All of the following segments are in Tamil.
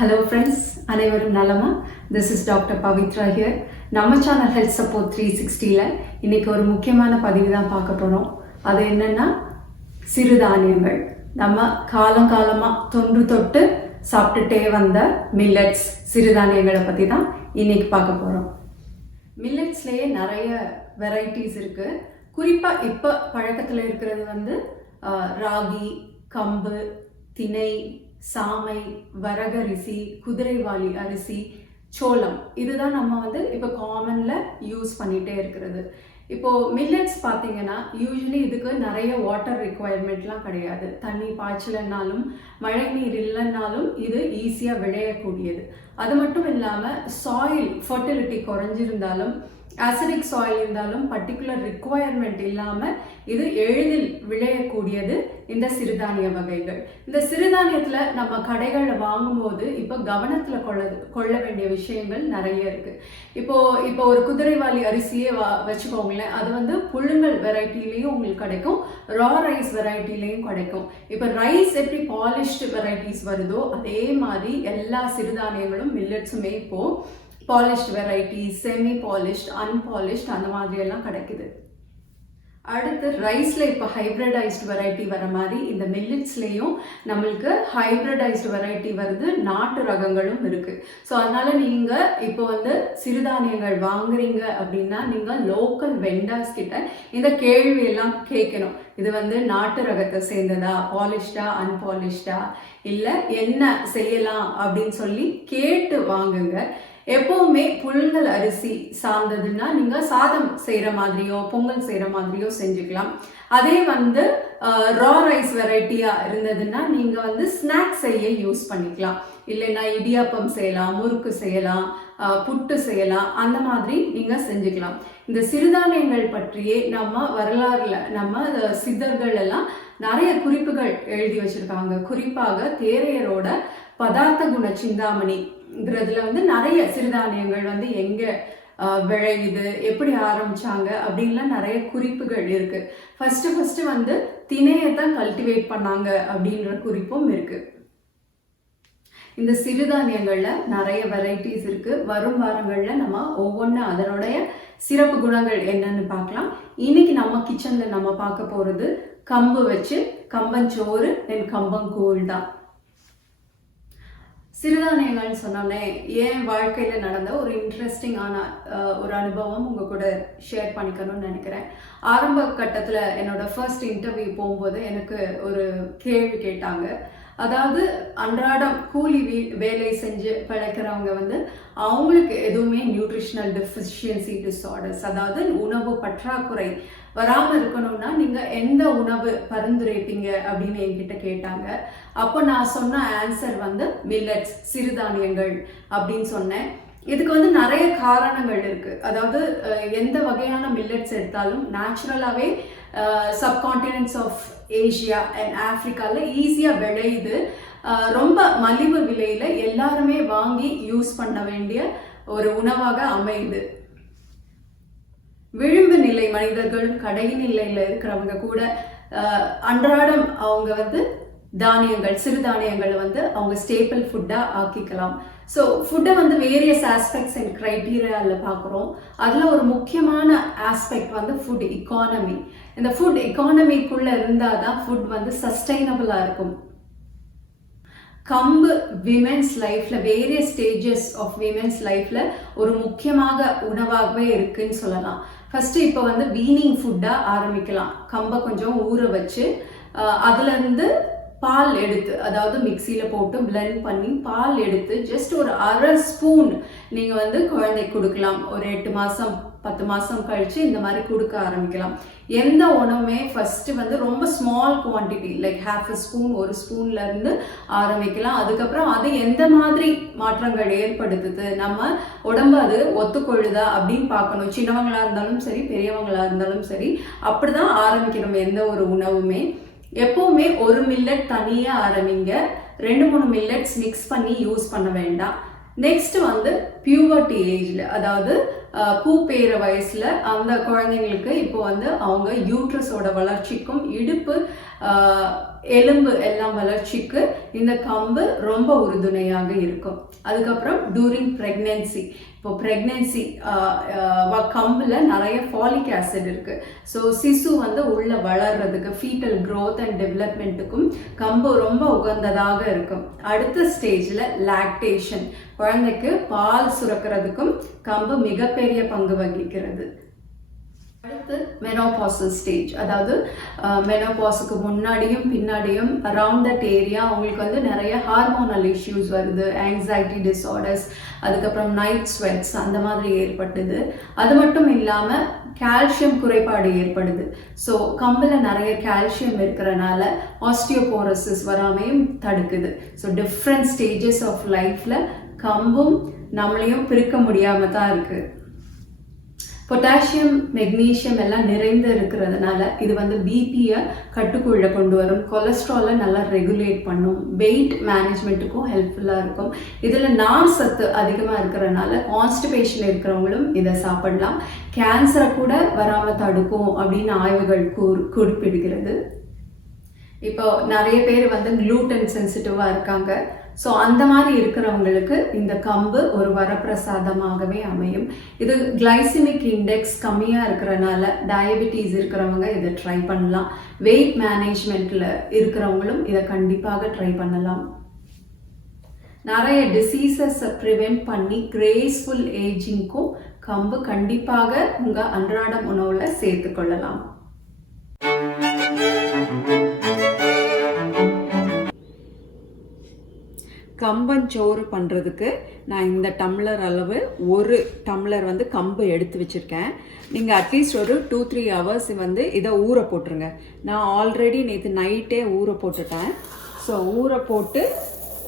Hello friends, அனைவரும் நலமா? This is Dr. Pavitra here. நம்ம சேனல் ஹெல்த் சப்போர்ட் 360ல இன்னைக்கு ஒரு முக்கியமான பதிவு தான் பார்க்க போறோம். அது என்னன்னா சிறுதானியங்கள். நம்ம காலங்காலமா தொன்று தொட்டு சாப்பிட்டுட்டே வந்த மில்லட்ஸ் சிறுதானியங்களை பத்தி தான் இன்னைக்கு பார்க்க போறோம். மில்லட்ஸ்லயே நிறைய வெரைட்டிஸ் இருக்கு. குறிப்பா இப்ப பழக்கத்துல இருக்கிறது வந்து ராகி, கம்பு, திணை, சாமை, வரகரிசி, குதிரைவாலி அரிசி, சோளம், இதுதான் நம்ம வந்து இப்போ காமன்ல யூஸ் பண்ணிட்டே இருக்கிறது. இப்போ மில்லட்ஸ் பார்த்தீங்கன்னா யூஸ்வலி இதுக்கு நிறைய வாட்டர் ரிக்குவயர்மெண்ட்லாம் கிடையாது. தண்ணி பாய்ச்சலனாலும் மழை நீர் இல்லைன்னாலும் இது ஈஸியாக விளையக்கூடியது. அது மட்டும் இல்லாமல் சாயில் ஃபர்டிலிட்டி குறைஞ்சிருந்தாலும் ஆசிடிக் சாயில் இருந்தாலும் பர்டிகுலர் ரிக்குவயர்மெண்ட் இல்லாமல் இது எளிதில் விளையக்கூடியது இந்த சிறுதானிய வகைகள். இந்த சிறுதானியத்தில் நம்ம கடைகளில் வாங்கும்போது இப்போ கவனத்தில் கொள்ள வேண்டிய விஷயங்கள் நிறைய இருக்கு. இப்போ ஒரு குதிரைவாலி அரிசியே வச்சுக்கோங்களேன், அது வந்து புழுங்கல் வெரைட்டிலையும் உங்களுக்கு கிடைக்கும், ரா ரைஸ் வெரைட்டிலையும் கிடைக்கும். இப்போ ரைஸ் எப்படி பாலிஷ்டு வெரைட்டிஸ் வருதோ அதே மாதிரி எல்லா சிறுதானியங்களும் மில்லட்ஸுமே இப்போ polished variety, semi polished, unpolished அந்த மாதிரி எல்லாம் கிடைக்குது. அடுத்து ரைஸ்ல இப்போ ஹைப்ரிடைஸ்ட் வெரைட்டி வர மாதிரி இந்த மில்லட்ஸ்லேயும் நம்மளுக்கு ஹைப்ரிடைஸ்டு வெரைட்டி வருது, நாட்டு ரகங்களும் இருக்கு. ஸோ அதனால நீங்க இப்போ வந்து சிறுதானியங்கள் வாங்குறீங்க அப்படின்னா நீங்க லோக்கல் வெண்டர்ஸ் கிட்ட இந்த கேள்வியெல்லாம் கேட்கணும். இது வந்து நாட்டு ரகத்தை சேர்ந்ததா, பாலிஷ்டா, அன்பாலிஷ்டா, இல்லை என்ன செய்யலாம் அப்படின்னு சொல்லி கேட்டு வாங்குங்க. எப்பவுமே புல்கள் அரிசி சார்ந்ததுன்னா நீங்க சாதம் செய்யற மாதிரியோ பொங்கல் செய்யற மாதிரியோ செஞ்சுக்கலாம். அதே வந்து ரா ரைஸ் வெரைட்டியா இருந்ததுன்னா நீங்க வந்து ஸ்நாக்ஸ் செய்ய யூஸ் பண்ணிக்கலாம். இல்லைன்னா இடியாப்பம் செய்யலாம், முறுக்கு செய்யலாம், புட்டு செய்யலாம், அந்த மாதிரி நீங்க செஞ்சுக்கலாம். இந்த சிறுதானியங்கள் பற்றியே நம்ம வரலாறுல நம்ம சித்தர்கள் எல்லாம் நிறைய குறிப்புகள் எழுதி வச்சிருக்காங்க. குறிப்பாக தேரையரோட பதார்த்த குண சிந்தாமணிங்கிறதுல வந்து நிறைய சிறுதானியங்கள் வந்து எங்க விளையுது, எப்படி ஆரம்பிச்சாங்க அப்படின்லாம் நிறைய குறிப்புகள் இருக்கு. ஃபர்ஸ்ட் வந்து திணையத்தான் கல்டிவேட் பண்ணாங்க அப்படின்ற குறிப்பும் இருக்கு. இந்த சிறுதானியங்கள்ல நிறைய வெரைட்டிஸ் இருக்கு. வரும் வாரங்கள்ல நம்ம ஒவ்வொன்று அதனுடைய சிறப்பு குணங்கள் என்னன்னு பார்க்கலாம். இன்னைக்கு நம்ம கிச்சன்ல நம்ம பார்க்க போறது கம்பு வச்சு கம்பஞ்சோறு அண்ட் கம்பங்கூழ் தான். சிறுதானியங்கள்னு சொன்னோன்னே என் வாழ்க்கையில் நடந்த ஒரு இன்ட்ரெஸ்டிங்கான ஒரு அனுபவம் உங்கள் கூட ஷேர் பண்ணிக்கணும்னு நினைக்கிறேன். ஆரம்ப கட்டத்தில் என்னோட ஃபர்ஸ்ட் இன்டர்வியூ போகும்போது எனக்கு ஒரு கேள்வி கேட்டாங்க. அதாவது அன்றாடம் கூலி வேலை செஞ்சு பிழைக்கிறவங்க வந்து அவங்களுக்கு எதுவுமே நியூட்ரிஷனல் டெஃபிஷியன்சி டிஸார்டர்ஸ், அதாவது உணவு பற்றாக்குறை வராமல் இருக்கணும்னா நீங்கள் எந்த உணவு பரிந்துரைப்பீங்க அப்படின்னு என்கிட்ட கேட்டாங்க. அப்போ நான் சொன்ன ஆன்சர் வந்து மில்லட்ஸ், சிறுதானியங்கள் அப்படின்னு சொன்னேன். இதுக்கு வந்து நிறைய காரணங்கள் இருக்கு. அதாவது எந்த வகையான மில்லட்ஸ் எடுத்தாலும் நேச்சுரலாகவே சப்கான்டினென்ட்ஸ் ஆஃப் ஏஷியா அண்ட் ஆஃப்ரிக்காவில் ஈஸியாக விளையுது. ரொம்ப மலிவு விலையில் எல்லாருமே வாங்கி யூஸ் பண்ண வேண்டிய ஒரு உணவாக அமையுது. விளிம்பு நிலை மனிதர்களும் கடையின் நிலையில் இருக்கிறவங்க கூட அன்றாடம் அவங்க வந்து தானியங்கள், சிறுதானியங்களை வந்து அவங்க ஸ்டேபிள் ஃபுட்டாக ஆக்கிக்கலாம். ஸோ ஃபுட்டை வந்து வேரியஸ் ஆஸ்பெக்ட்ஸ் அண்ட் க்ரைட்டீரியாவில் பார்க்குறோம். அதில் ஒரு முக்கியமான ஆஸ்பெக்ட் வந்து ஃபுட் எக்கானமி. இந்த ஃபுட் எக்கானமிக்குள்ளே இருந்தால் தான் ஃபுட் வந்து சஸ்டைனபிளாக இருக்கும். கம்பு விமென்ஸ் லைஃப்பில், வேரியஸ் ஸ்டேஜஸ் ஆஃப் விமென்ஸ் லைஃப்பில் ஒரு முக்கியமாக உணவாகவே இருக்குன்னு சொல்லலாம். ஃபஸ்ட்டு இப்போ வந்து வீனிங் ஃபுட்டாக ஆரம்பிக்கலாம். கம்பை கொஞ்சம் ஊற வச்சு அதுலேருந்து பால் எடுத்து, அதாவது மிக்சியில் போட்டு பிளெண்ட் பண்ணி பால் எடுத்து ஜஸ்ட் ஒரு அரை ஸ்பூன் நீங்கள் வந்து குழந்தைக்கு கொடுக்கலாம். ஒரு 8 மாதம் 10 மாதம் கழித்து இந்த மாதிரி கொடுக்க ஆரம்பிக்கலாம். எந்த உணவுமே ஃபஸ்ட்டு வந்து ரொம்ப ஸ்மால் குவான்டிட்டி, லைக் ½ ஸ்பூன், 1 ஸ்பூன்லேருந்து ஆரம்பிக்கலாம். அதுக்கப்புறம் அது எந்த மாதிரி மாற்றங்கள் ஏற்படுத்துது, நம்ம உடம்பு அது ஒத்துக்கொள்ளுதா அப்படின்னு பார்க்கணும். சின்னவங்களாக இருந்தாலும் சரி, பெரியவங்களாக இருந்தாலும் சரி, அப்படி தான் ஆரம்பிக்கணும் எந்த ஒரு உணவுமே. எப்பவுமே ஒரு மில்லட் தனியாக ஆரம்பிங்க, 2-3 மில்லட்ஸ் மிக்ஸ் பண்ணி யூஸ் பண்ண வேண்டாம். நெக்ஸ்ட் வந்து பியூபர்ட்டி ஏஜ்ல, அதாவது பூ பெய்கிற வயசுல அந்த குழந்தைங்களுக்கு இப்போ வந்து அவங்க யூட்ரஸோட வளர்ச்சிக்கும் இடுப்பு எலும்பு எல்லாம் வளர்ச்சிக்கு இந்த கம்பு ரொம்ப உறுதுணையாக இருக்கும். அதுக்கப்புறம் டூரிங் ப்ரெக்னென்சி, இப்போ ப்ரெக்னென்சி கம்பில் நிறைய ஃபாலிக் ஆசிட் இருக்குது. ஸோ சிசு வந்து உள்ள வளர்றதுக்கு ஃபீட்டல் க்ரோத் அண்ட் டெவலப்மெண்ட்டுக்கும் கம்பு ரொம்ப உகந்ததாக இருக்கும். அடுத்த ஸ்டேஜில் லாக்டேஷன், குழந்தைக்கு பால் சுரக்கிறதுக்கும் கம்பு மிகப்பெரிய பங்கு வகிக்கிறது. அடுத்து மெனோபாசல் ஸ்டேஜ், அதாவது மெனோபாஸுக்கு முன்னாடியும் பின்னாடியும் அரவுண்ட் தட் ஏரியா அவங்களுக்கு வந்து நிறைய ஹார்மோனல் இஷ்யூஸ் வருது, ஆங்ஸைட்டி டிஸார்டர்ஸ், அதுக்கப்புறம் நைட் ஸ்வெட்ஸ் அந்த மாதிரி ஏற்பட்டுது. அது மட்டும் இல்லாமல் கால்சியம் குறைபாடு ஏற்படுது. ஸோ கம்பில் நிறைய கால்சியம் இருக்கிறனால ஆஸ்டியோபோரோசிஸ் வராமையும் தடுக்குது. ஸோ டிஃப்ரெண்ட் ஸ்டேஜஸ் ஆஃப் லைஃப்பில் கம்பும் நம்மளையும் பிரிக்க முடியாமல் தான் இருக்குது. பொட்டாசியம் மெக்னீஷியம் எல்லாம் நிறைந்து இருக்கிறதுனால இது வந்து பிபியை கட்டுக்குள்ள கொண்டு வரும், கொலஸ்ட்ராலை நல்லா ரெகுலேட் பண்ணும், வெயிட் மேனேஜ்மெண்ட்டுக்கும் ஹெல்ப்ஃபுல்லாக இருக்கும். இதில் நார் சத்து அதிகமாக இருக்கிறதுனால கான்ஸ்டிபேஷன் இருக்கிறவங்களும் இதை சாப்பிடலாம். கேன்சரை கூட வராமல் தடுக்கும் அப்படின்னு ஆய்வுகள் குறிப்பிடுகிறது. இப்போ நிறைய பேர் வந்து க்ளூட்டன் சென்சிட்டிவாக இருக்காங்க. ஸோ அந்த மாதிரி இருக்கிறவங்களுக்கு இந்த கம்பு ஒரு வரப்பிரசாதமாகவே அமையும். இது கிளைசிமிக் இண்டெக்ஸ் கம்மியாக இருக்கிறனால டயபெட்டிஸ் இருக்கிறவங்க இதை ட்ரை பண்ணலாம். வெயிட் மேனேஜ்மெண்ட்டில் இருக்கிறவங்களும் இதை கண்டிப்பாக ட்ரை பண்ணலாம். நிறைய டிசீசஸை ப்ரிவெண்ட் பண்ணி கிரேஸ்ஃபுல் ஏஜிங்க்கும் கம்பு கண்டிப்பாக உங்கள் அன்றாடம் உணவில் சேர்த்துக்கொள்ளலாம். கம்பஞ்சோறு பண்ணுறதுக்கு நான் இந்த டம்ளர் அளவு ஒரு டம்ளர் வந்து கம்பு எடுத்து வச்சுருக்கேன். நீங்கள் அட்லீஸ்ட் ஒரு 2-3 ஹவர்ஸ் வந்து இதை ஊற போட்டுருங்க. நான் ஆல்ரெடி நேற்று நைட்டே ஊற போட்டுட்டேன். ஸோ ஊற போட்டு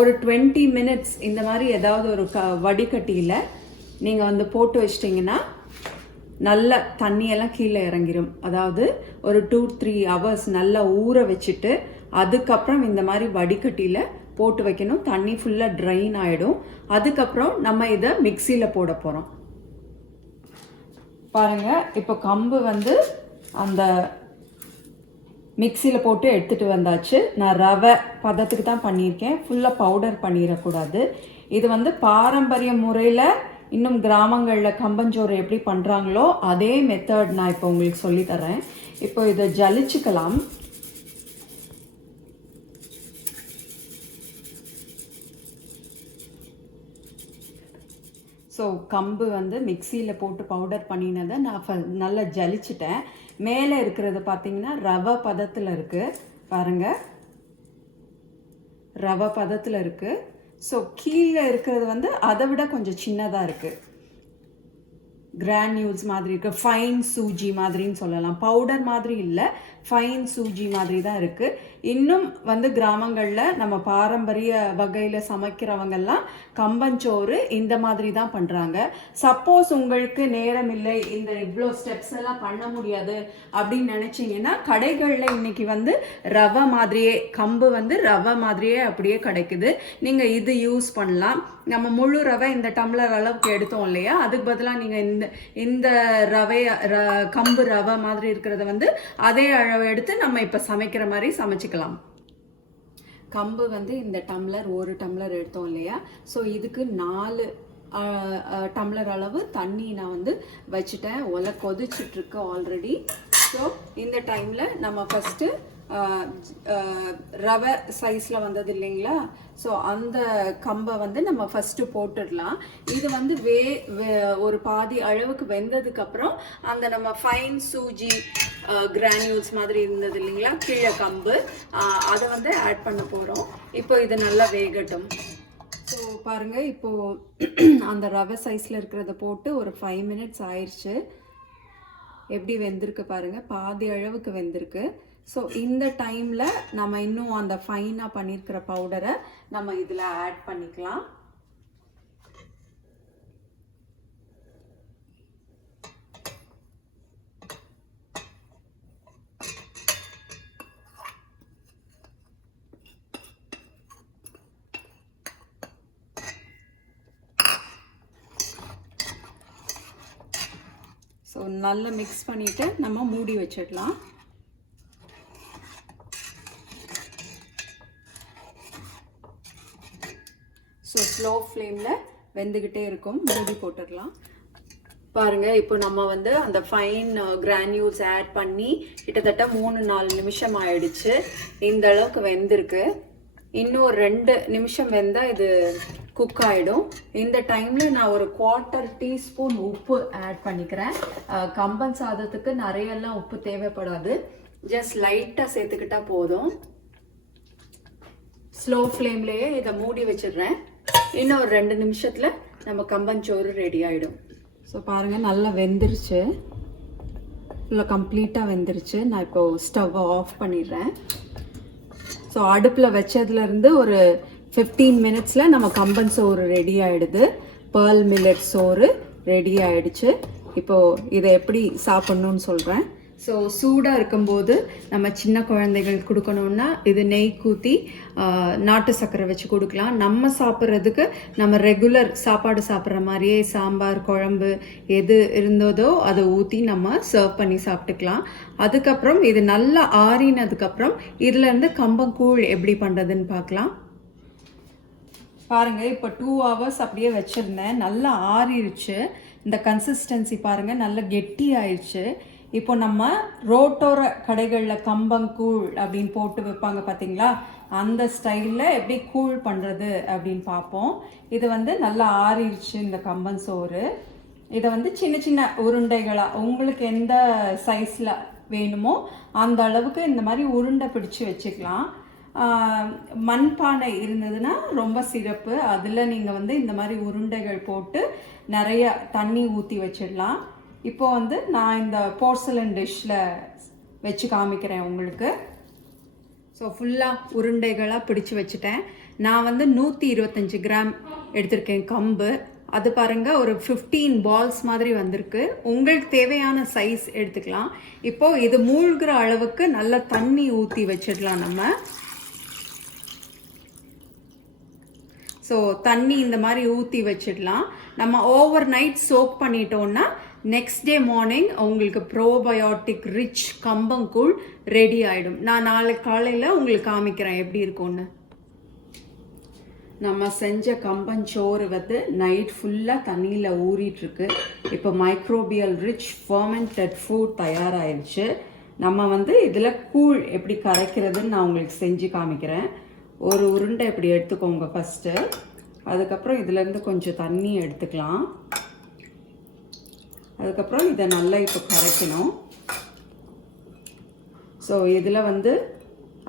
ஒரு 20 மினிட்ஸ் இந்த மாதிரி ஏதாவது ஒரு வடிகட்டியில் நீங்கள் வந்து போட்டு வச்சிட்டிங்கன்னா நல்லா தண்ணியெல்லாம் கீழே இறங்கிடும். அதாவது ஒரு 2-3 ஹவர்ஸ் நல்லா ஊற வச்சுட்டு அதுக்கப்புறம் இந்த மாதிரி வடிகட்டியில் போட்டு வைக்கணும். தண்ணி ஃபுல்லாக ட்ரைன் ஆகிடும். அதுக்கப்புறம் நம்ம இதை மிக்சியில் போட போகிறோம். பாருங்கள், இப்போ கம்பு வந்து அந்த மிக்சியில் போட்டு எடுத்துகிட்டு வந்தாச்சு. நான் ரவை பதத்துக்கு தான் பண்ணியிருக்கேன், ஃபுல்லாக பவுடர் பண்ணிடக்கூடாது. இது வந்து பாரம்பரிய முறையில் இன்னும் கிராமங்களில் கம்பஞ்சோறு எப்படி பண்ணுறாங்களோ அதே மெத்தட் நான் இப்போ உங்களுக்கு சொல்லித்தரேன். இப்போ இதை ஜலிச்சுக்கலாம். ஸோ கம்பு வந்து மிக்சியில் போட்டு பவுடர் பண்ணினதை நான் நல்லா ஜலிச்சிட்டேன். மேலே இருக்கிறது பார்த்திங்கன்னா ரவை பதத்தில் இருக்குது. பாருங்கள், ரவை பதத்தில் இருக்குது. ஸோ கீழே இருக்கிறது வந்து அதை விட கொஞ்சம் சின்னதாக இருக்குது. கிரானியூல்ஸ் மாதிரி இருக்குது, ஃபைன் சூஜி மாதிரின்னு சொல்லலாம். பவுடர் மாதிரி இல்லை, ஃபைன் சூஜி மாதிரி தான் இருக்குது. இன்னும் வந்து கிராமங்களில் நம்ம பாரம்பரிய வகையில் சமைக்கிறவங்கெல்லாம் கம்பஞ்சோறு இந்த மாதிரி தான் பண்ணுறாங்க. சப்போஸ் உங்களுக்கு நேரம் இல்லை, இந்த இவ்வளோ ஸ்டெப்ஸ் எல்லாம் பண்ண முடியாது அப்படின்னு நினச்சிங்கன்னா கடைகளில் இன்றைக்கி வந்து ரவை மாதிரியே, கம்பு வந்து ரவை மாதிரியே அப்படியே கிடைக்குது. நீங்கள் இது யூஸ் பண்ணலாம். நம்ம முழு ரவை இந்த டம்ளர் அளவுக்கு எடுத்தோம் இல்லையா, அதுக்கு பதிலாக நீங்கள் இந்த கம்பு ரவை மாதிரி இருக்கிறத வந்து அதே அளவு எடுத்து நம்ம இப்போ சமைக்கிற மாதிரி சமைச்சிக்கலாம். கம்பு வந்து இந்த டம்ளர் ஒரு டம்ளர் எடுத்தோம் இல்லையா, ஸோ இதுக்கு 4 டம்ளர் அளவு தண்ணி நான் வந்து வச்சுட்டேன். ஒலை கொதிச்சிட்ருக்கு ஆல்ரெடி. ஸோ இந்த டைமில் நம்ம ஃபஸ்ட்டு ரவை சைஸில் வந்தது இல்லைங்களா, ஸோ அந்த கம்பை வந்து நம்ம ஃபஸ்ட்டு போட்டுடலாம். இது வந்து ஒரு பாதி அளவுக்கு வெந்ததுக்கப்புறம் அந்த நம்ம ஃபைன் சூஜி கிரானியூல்ஸ் மாதிரி இருந்தது இல்லைங்களா கீழே கம்பு, அதை வந்து ஆட் பண்ண போகிறோம். இப்போ இது நல்லா வேகட்டும். ஸோ பாருங்கள், இப்போது அந்த ரவை சைஸில் இருக்கிறத போட்டு ஒரு 5 மினிட்ஸ் ஆயிடுச்சு. எப்படி வெந்திருக்கு பாருங்கள், பாதி அளவுக்கு வெந்திருக்கு. ஸோ இந்த டைமில் நம்ம இன்னும் அந்த ஃபைனாக பண்ணியிருக்கிற பவுடரை நம்ம இதில் ஆட் பண்ணிக்கலாம். ஸோ நல்லா மிக்ஸ் பண்ணிவிட்டு நம்ம மூடி வச்சிடலாம். ஸோ ஸ்லோ ஃப்ளேமில் வெந்துக்கிட்டே இருக்கும். மூடி போட்டுடலாம். பாருங்கள், இப்போ நம்ம வந்து அந்த ஃபைன் கிரானியூல்ஸ் ஆட் பண்ணி கிட்டத்தட்ட 3-4 நிமிஷம் ஆயிடுச்சு. இந்த அளவுக்கு வெந்திருக்கு. இன்னும் 2 நிமிஷம் வெந்தால் இது குக் ஆகிடும். இந்த டைமில் நான் ஒரு 1/4 டீஸ்பூன் உப்பு ஆட் பண்ணிக்கிறேன். கம்பன் சாதத்துக்கு நிறையெல்லாம் உப்பு தேவைப்படாது, ஜஸ்ட் லைட்டாக சேர்த்துக்கிட்டா போதும். ஸ்லோ ஃப்ளேம்லேயே இதை மூடி வச்சிடுறேன். இன்னும் ஒரு 2 நிமிஷத்தில் நம்ம கம்பஞ்சோறு ரெடி ஆகிடும். ஸோ பாருங்கள், நல்லா வெந்துருச்சு, ஃபுல்லாக கம்ப்ளீட்டாக வெந்துருச்சு. நான் இப்போது ஸ்டவ்வை ஆஃப் பண்ணிடுறேன். ஸோ அடுப்பில் வச்சதுலேருந்து ஒரு 15 மினிட்ஸில் நம்ம கம்பன் சோறு ரெடி ஆகிடுது. பேர்ல் மில்லட் சோறு ரெடி ஆகிடுச்சு. இப்போது இதை எப்படி சாப்பிட்ணுன்னு சொல்கிறேன். ஸோ சூடாக இருக்கும்போது நம்ம சின்ன குழந்தைகள் கொடுக்கணுன்னா இது நெய் ஊற்றி நாட்டு சர்க்கரை வச்சு கொடுக்கலாம். நம்ம சாப்பிட்றதுக்கு நம்ம ரெகுலர் சாப்பாடு சாப்பிட்ற மாதிரியே சாம்பார் குழம்பு எது இருந்ததோ அதை ஊற்றி நம்ம சர்வ் பண்ணி சாப்பிட்டுக்கலாம். அதுக்கப்புறம் இது நல்லா ஆறினதுக்கப்புறம் இதுலேருந்து கம்பங்கூழ் எப்படி பண்ணுறதுன்னு பார்க்கலாம். பாருங்கள், இப்போ 2 hours அப்படியே வச்சுருந்தேன். நல்லா ஆறிடுச்சு. இந்த கன்சிஸ்டன்சி பாருங்கள், நல்லா கெட்டி ஆயிடுச்சு. இப்போ நம்ம ரோட்டோர கடைகளில் கம்பங்கூழ் அப்படின்னு போட்டு வைப்பாங்க பார்த்தீங்களா, அந்த ஸ்டைலில் எப்படி கூழ் பண்ணுறது அப்படின்னு பார்ப்போம். இது வந்து நல்லா ஆறிடுச்சு இந்த கம்பன் சோறு. இதை வந்து சின்ன சின்ன உருண்டைகளாக உங்களுக்கு எந்த சைஸில் வேணுமோ அந்த அளவுக்கு இந்த மாதிரி உருண்டை பிடிச்சி வச்சுக்கலாம். மண்பானை இருந்ததுன்னா ரொம்ப சிறப்பு. அதில் நீங்கள் வந்து இந்த மாதிரி உருண்டைகள் போட்டு நிறைய தண்ணி ஊற்றி வச்சிடலாம். இப்போ வந்து நான் இந்த போர்சலன் டிஷ்ஷில் வச்சு காமிக்கிறேன் உங்களுக்கு. ஸோ ஃபுல்லாக உருண்டைகளாக பிடிச்சி வச்சுட்டேன். நான் வந்து 125 கிராம் எடுத்திருக்கேன் கம்பு. அது பாருங்கள், ஒரு 15 பால்ஸ் மாதிரி வந்திருக்கு. உங்களுக்கு தேவையான சைஸ் எடுத்துக்கலாம். இப்போது இது மூழ்கிற அளவுக்கு நல்லா தண்ணி ஊற்றி வச்சிடலாம் நம்ம. ஸோ தண்ணி இந்த மாதிரி ஊற்றி வச்சிடலாம். நம்ம ஓவர் நைட் சோக் பண்ணிட்டோன்னா நெக்ஸ்ட் டே மார்னிங் உங்களுக்கு ப்ரோபயோட்டிக் ரிச் கம்பங்கூழ் ரெடி ஆகிடும். நான் நாளைக்கு காலையில் உங்களுக்கு காமிக்கிறேன் எப்படி இருக்கும்னு. நம்ம செஞ்ச கம்பஞ்சோறு வந்து நைட் ஃபுல்லாக தண்ணியில் ஊறிட்டுருக்கு. இப்போ மைக்ரோபியல் ரிச் ஃபர்மெண்டட் ஃபுட் தயாராகிடுச்சு. நம்ம வந்து இதில் கூழ் எப்படி கரைக்கிறதுன்னு நான் உங்களுக்கு செஞ்சு காமிக்கிறேன். ஒரு உருண்டை இப்படி எடுத்துக்கோங்க ஃபஸ்ட்டு. அதுக்கப்புறம் இதிலேருந்து கொஞ்சம் தண்ணி எடுத்துக்கலாம். அதுக்கப்புறம் இதை நல்லா இப்போ கரைக்கணும். ஸோ இதில் வந்து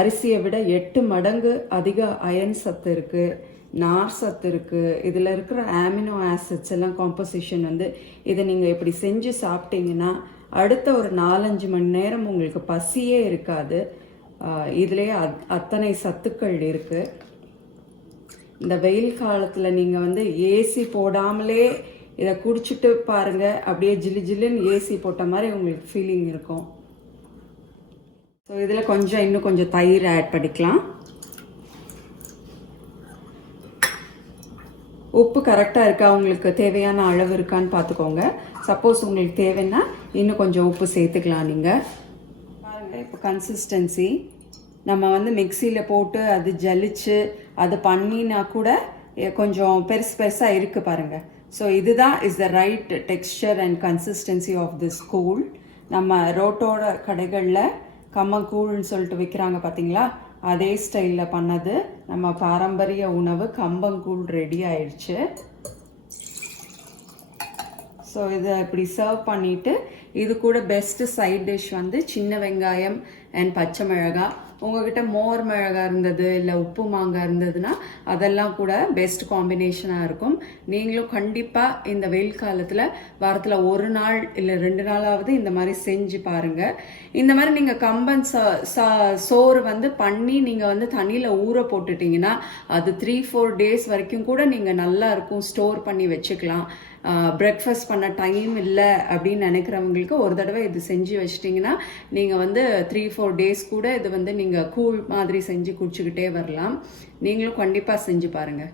அரிசியை விட 8 மடங்கு அதிக அயன் சத்து இருக்குது, நார் சத்து இருக்குது. இதில் இருக்கிற அமினோ ஆசிட்ஸ் எல்லாம் காம்போசிஷன் வந்து இதை நீங்கள் இப்படி செஞ்சு சாப்பிட்டீங்கன்னா அடுத்த ஒரு 4-5 மணி நேரம் உங்களுக்கு பசியே இருக்காது. இதுலேயே அத்தனை சத்துக்கள் இருக்குது. இந்த வெயில் காலத்தில் நீங்கள் வந்து ஏசி போடாமலே இதை குடிச்சிட்டு பாருங்கள், அப்படியே ஜில்லு ஜில்லுன்னு ஏசி போட்ட மாதிரி உங்களுக்கு ஃபீலிங் இருக்கும். ஸோ இதில் இன்னும் கொஞ்சம் தயிர் ஆட் பண்ணிக்கலாம். உப்பு கரெக்டாக இருக்கா, உங்களுக்கு தேவையான அளவு இருக்கான்னு பார்த்துக்கோங்க. சப்போஸ் உங்களுக்கு தேவைன்னா இன்னும் கொஞ்சம் உப்பு சேர்த்துக்கலாம் நீங்கள். பாருங்கள், இப்போ கன்சிஸ்டன்சி நம்ம வந்து மிக்சியில் போட்டு அது ஜலிச்சு அது பண்ணினா கூட கொஞ்சம் பெருசாக இருக்குது பாருங்கள். ஸோ இதுதான் is the right texture and consistency of this கூழ். நம்ம ரோட்டோட கடைகளில் கம்பங்கூழ்னு சொல்லிட்டு விற்கிறாங்க பார்த்தீங்களா, அதே ஸ்டைலில் பண்ணது நம்ம பாரம்பரிய உணவு கம்பங்கூழ் ரெடி ஆயிடுச்சு. ஸோ இதை இப்படி சர்வ் பண்ணிவிட்டு இது கூட பெஸ்ட்டு சைட் டிஷ் வந்து சின்ன வெங்காயம் அண்ட் பச்சை மிளகாய். உங்கள்கிட்ட மோர் மிளகாய் இருந்தது இல்லை உப்பு மாங்காய் இருந்ததுன்னா அதெல்லாம் கூட பெஸ்ட் காம்பினேஷனாக இருக்கும். நீங்களும் கண்டிப்பாக இந்த வெயில் காலத்தில் வாரத்தில் 1 நாள் இல்லை 2 நாளாவது இந்த மாதிரி செஞ்சு பாருங்கள். இந்த மாதிரி நீங்கள் கம்பன் சோறு வந்து பண்ணி நீங்கள் வந்து தண்ணியில் ஊற போட்டுட்டிங்கன்னா அது 3-4 days வரைக்கும் கூட நீங்கள் நல்லா இருக்கும், ஸ்டோர் பண்ணி வச்சுக்கலாம். பிரேக்ஃபாஸ்ட் பண்ண டைம் இல்லை அப்படின்னு நினைக்கிறவங்களுக்கு ஒரு தடவை இது செஞ்சு வச்சிட்டிங்கன்னா நீங்கள் வந்து 3-4 days கூட இது வந்து நீங்கள் கூழ் மாதிரி செஞ்சு குடிச்சுக்கிட்டே வரலாம். நீங்களும் கண்டிப்பாக செஞ்சு பாருங்கள்.